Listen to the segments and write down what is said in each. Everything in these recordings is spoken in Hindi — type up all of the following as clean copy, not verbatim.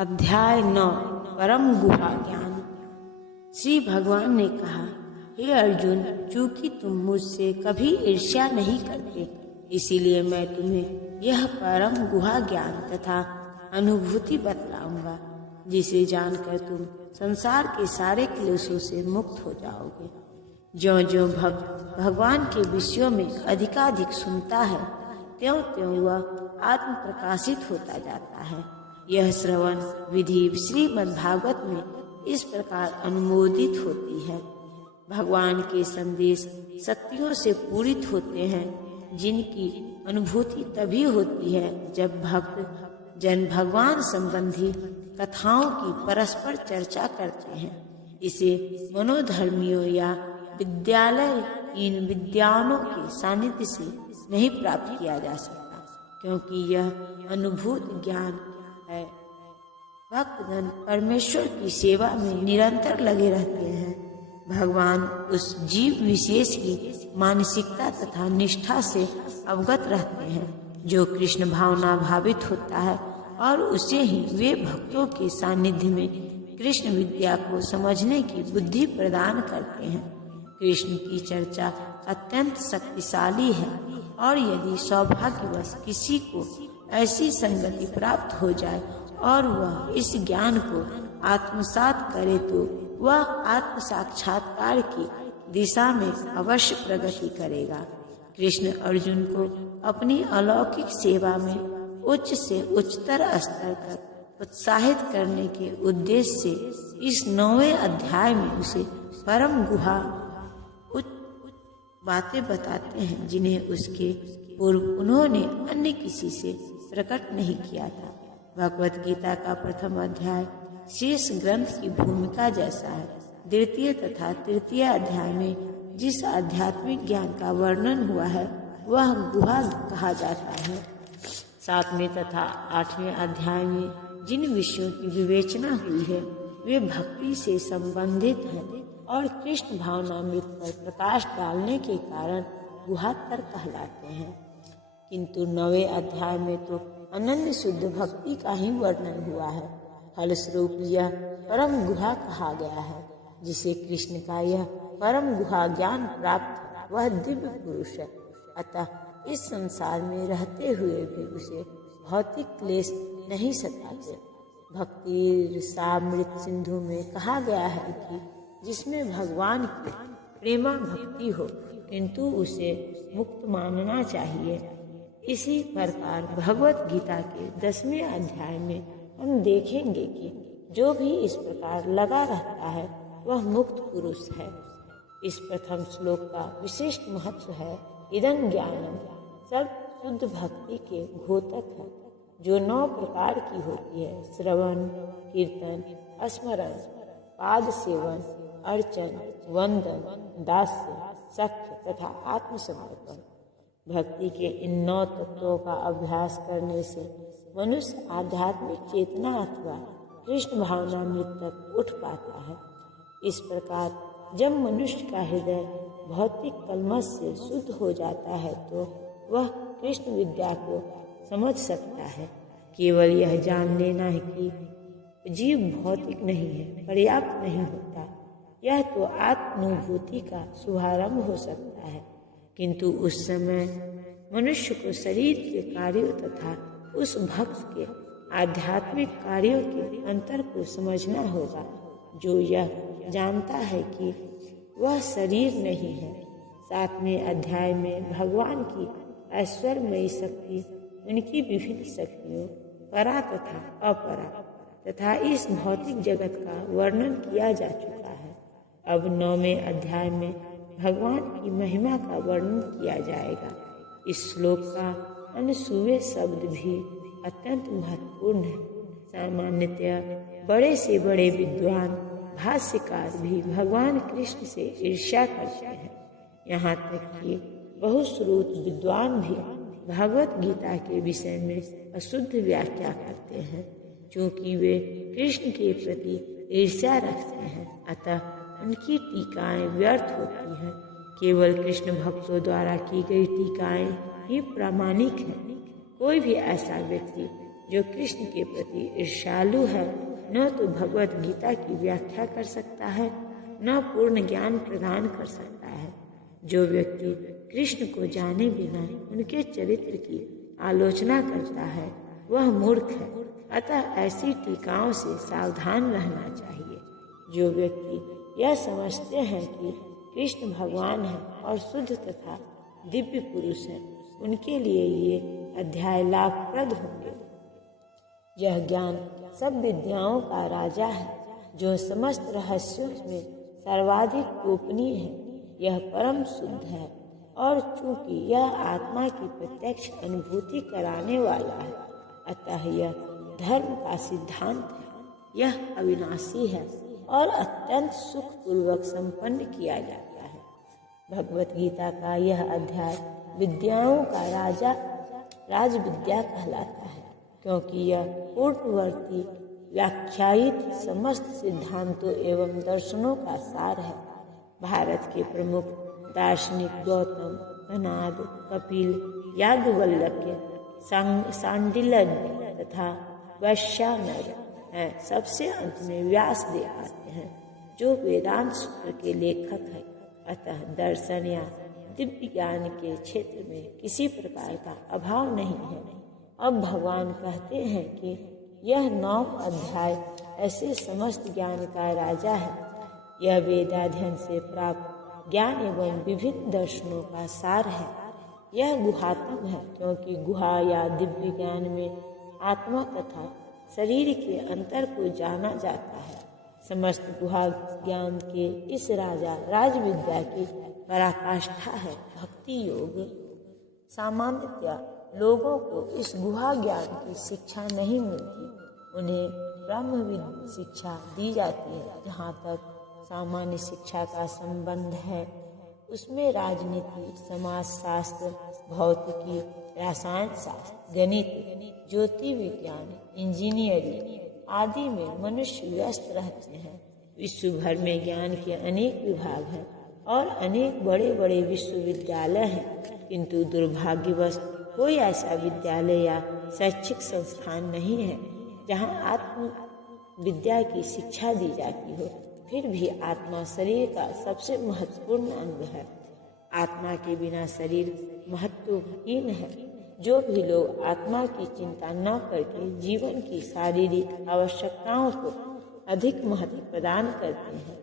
अध्याय 9 परम गुहा ज्ञान। श्री भगवान ने कहा, हे अर्जुन, चूंकि तुम मुझसे कभी ईर्ष्या नहीं करते, इसीलिए मैं तुम्हें यह परम गुहा ज्ञान तथा अनुभूति बतलाऊंगा, जिसे जानकर तुम संसार के सारे क्लेशों से मुक्त हो जाओगे। ज्यों-ज्यों भक्त भगवान के विषयों में अधिकाधिक सुनता है, त्यों-त्यों वह आत्म प्रकाशित होता जाता है। यह श्रवण विधि श्रीमद्भागवत में इस प्रकार अनुमोदित होती है। भगवान के संदेश शक्तियों से पूरित होते हैं, जिनकी अनुभूति तभी होती है जब भक्त जन भगवान संबंधी कथाओं की परस्पर चर्चा करते हैं। इसे मनोधर्मियों या विद्यालय इन विद्वानों के सानिध्य से नहीं प्राप्त किया जा सकता, क्योंकि यह अनुभूत ज्ञान है। भक्तगण परमेश्वर की सेवा में निरंतर लगे रहते हैं। भगवान उस जीव विशेष की मानसिकता तथा निष्ठा से अवगत रहते हैं जो कृष्ण भावना भावित होता है, और उसे ही वे भक्तों के सानिध्य में कृष्ण विद्या को समझने की बुद्धि प्रदान करते हैं। कृष्ण की चर्चा अत्यंत शक्तिशाली है, और यदि सौभाग्यवश किसी को ऐसी संगति प्राप्त हो जाए और वह इस ज्ञान को आत्मसात करे, तो वह आत्म साक्षात्कार की दिशा में अवश्य प्रगति करेगा। कृष्ण अर्जुन को अपनी अलौकिक सेवा में उच्च से उच्चतर स्तर तक उत्साहित करने के उद्देश्य से इस 9वें अध्याय में उसे परम गुहा बातें बताते हैं, जिन्हें उसके पूर्व उन्होंने अन्य किसी से प्रकट नहीं किया था। भगवत गीता का प्रथम अध्याय शेष ग्रंथ की भूमिका जैसा है। द्वितीय तथा तृतीय अध्याय में जिस आध्यात्मिक ज्ञान का वर्णन हुआ है, वह गुहा कहा जाता है। 7वें तथा 8वें अध्याय में जिन विषयों की विवेचना हुई है, वे भक्ति से संबंधित हैं और कृष्ण भावनामृत पर प्रकाश डालने के कारण गुहातर कहलाते हैं। किंतु 9वें अध्याय में तो अनन्य शुद्ध भक्ति का ही वर्णन हुआ है। फलस्वरूप यह परम गुहा कहा गया है। जिसे कृष्ण का यह परम गुहा ज्ञान प्राप्त, वह दिव्य पुरुष है। अतः इस संसार में रहते हुए भी उसे भौतिक क्लेश नहीं सताते। भक्ति रसामृत सिंधु में कहा गया है कि जिसमें भगवान की प्रेमा भक्ति हो, किंतु उसे मुक्त मानना चाहिए। इसी प्रकार भगवत गीता के 10वें अध्याय में हम देखेंगे कि जो भी इस प्रकार लगा रहता है, वह मुक्त पुरुष है। इस प्रथम श्लोक का विशिष्ट महत्व है। इदं ज्ञानम सब शुद्ध भक्ति के घोतक है, जो 9 प्रकार की होती है: श्रवण, कीर्तन, स्मरण, पाद सेवन, अर्चन, वंदन, दास्य, सख्य तथा आत्मसमर्पण। भक्ति के इन 9 तत्वों का अभ्यास करने से मनुष्य आध्यात्मिक चेतना अथवा कृष्ण भावनामृत तक उठ पाता है। इस प्रकार जब मनुष्य का हृदय भौतिक कलमश से शुद्ध हो जाता है, तो वह कृष्ण विद्या को समझ सकता है। केवल यह जान लेना है कि जीव भौतिक नहीं है पर्याप्त नहीं होता। यह तो आत्मानुभूति का शुभारंभ हो सकता है, किंतु उस समय मनुष्य को शरीर के कार्यों तथा उस भक्त के आध्यात्मिक कार्यों के अंतर को समझना होगा, जो यह जानता है कि वह शरीर नहीं है। 7वें अध्याय में भगवान की ऐश्वर्यमयी शक्ति, उनकी विभिन्न शक्तियों परा तथा अपरा तथा इस भौतिक जगत का वर्णन किया जा चुका है। अब 9वें अध्याय में भगवान की महिमा का वर्णन किया जाएगा। इस श्लोक का अनसुवे शब्द भी अत्यंत महत्वपूर्ण है। सामान्यतः बड़े से बड़े विद्वान भाष्यकार भी भगवान कृष्ण से ईर्ष्या करते हैं। यहाँ तक कि बहुश्रुत विद्वान भी भागवत गीता के विषय में अशुद्ध व्याख्या करते हैं, क्योंकि वे कृष्ण के प्रति ईर्ष्या रखते हैं। अतः उनकी टीकाएं व्यर्थ होती हैं। केवल कृष्ण भक्तों द्वारा की गई टीकाएं ही प्रामाणिक हैं। कोई भी ऐसा व्यक्ति जो कृष्ण के प्रति ईर्ष्यालु है न तो भगवत गीता की व्याख्या कर सकता है न पूर्ण ज्ञान प्रदान कर सकता है। जो व्यक्ति कृष्ण को जाने बिना उनके चरित्र की आलोचना करता है वह मूर्ख है। अतः ऐसी टीकाओं से सावधान रहना चाहिए। जो व्यक्ति यह समझते हैं कि कृष्ण भगवान है और शुद्ध तथा दिव्य पुरुष है, उनके लिए ये अध्याय लाभप्रद होंगे। यह ज्ञान सब विद्याओं का राजा है, जो समस्त रहस्यों में सर्वाधिक गोपनीय है। यह परम शुद्ध है और चूंकि यह आत्मा की प्रत्यक्ष अनुभूति कराने वाला है, अतः यह धर्म का सिद्धांत है। यह अविनाशी है और अत्यंत सुखपूर्वक संपन्न किया जाता है। भगवत गीता का यह अध्याय विद्याओं का राज विद्या कहलाता है, क्योंकि यह पूर्ववर्ती व्याख्यायित समस्त सिद्धांतों एवं दर्शनों का सार है। भारत के प्रमुख दार्शनिक गौतम, कनाद, कपिल, याज्ञवल्क्य, सांडिल्य तथा वैश्वानर हैं। सबसे अंत में व्यासदेव आते हैं, जो वेदांत सूत्र के लेखक हैं। अतः दर्शन या दिव्य ज्ञान के क्षेत्र में किसी प्रकार का अभाव नहीं है। अब भगवान कहते हैं कि यह 9 अध्याय ऐसे समस्त ज्ञान का राजा है। यह वेदाध्ययन से प्राप्त ज्ञान एवं विभिन्न दर्शनों का सार है। यह गुहात्म है, क्योंकि गुहा या दिव्य ज्ञान में आत्मा तथा शरीर के अंतर को जाना जाता है। समस्त गुहा ज्ञान के इस राज विद्या की पराकाष्ठा है भक्ति योग। सामान्यतः लोगों को इस गुहा ज्ञान की शिक्षा नहीं मिलती, उन्हें ब्रह्मविद शिक्षा दी जाती है। जहाँ तक सामान्य शिक्षा का संबंध है, उसमें राजनीति, समाजशास्त्र, भौतिकी, रसायन शास्त्र, गणित, ज्योति विज्ञान, इंजीनियरिंग आदि में मनुष्य व्यस्त रहते हैं। विश्व भर में ज्ञान के अनेक विभाग हैं और अनेक बड़े बड़े विश्वविद्यालय हैं, किंतु दुर्भाग्यवश कोई ऐसा विद्यालय या शैक्षिक संस्थान नहीं है जहाँ आत्म विद्या की शिक्षा दी जाती हो। फिर भी आत्मा शरीर का सबसे महत्वपूर्ण अंग है। आत्मा के बिना शरीर महत्वहीन है। जो भी लोग आत्मा की चिंता न करके जीवन की शारीरिक आवश्यकताओं को अधिक महत्व प्रदान करते हैं।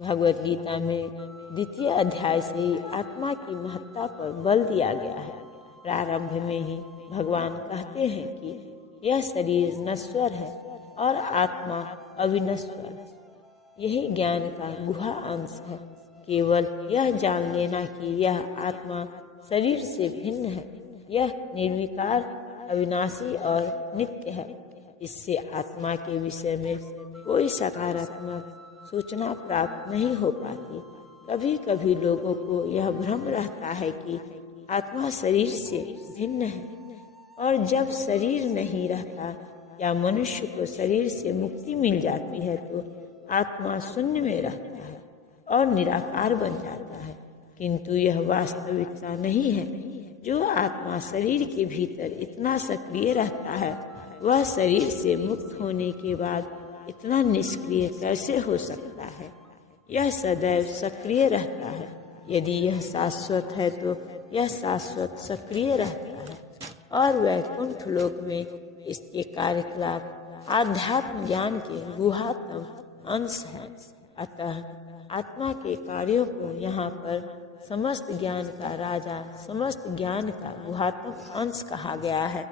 भगवत गीता में 2 अध्याय से ही आत्मा की महत्ता पर बल दिया गया है। प्रारंभ में ही भगवान कहते हैं कि यह शरीर नश्वर है और आत्मा अविनश्वर। यही ज्ञान का गुहा अंश है। केवल यह जान लेना कि यह आत्मा शरीर से भिन्न है, यह निर्विकार, अविनाशी और नित्य है। इससे आत्मा के विषय में कोई सकारात्मक सूचना प्राप्त नहीं हो पाती। कभी कभी लोगों को यह भ्रम रहता है कि आत्मा शरीर से भिन्न है, और जब शरीर नहीं रहता या मनुष्य को शरीर से मुक्ति मिल जाती है तो आत्मा शून्य में रहता है और निराकार बन जाता है। किंतु यह वास्तविकता नहीं है। जो आत्मा शरीर के भीतर इतना सक्रिय रहता है, वह शरीर से मुक्त होने के बाद इतना निष्क्रिय कैसे हो सकता है? यह सदैव सक्रिय रहता है। यदि यह शाश्वत है तो यह शाश्वत सक्रिय रहता है और वैकुंठ लोक में इसके कार्यकलाप आध्यात्म ज्ञान के गुहात्म अंश है। अतः आत्मा के कार्यों को यहाँ पर समस्त ज्ञान का राजा, समस्त ज्ञान का गुहात्म अंश कहा गया है।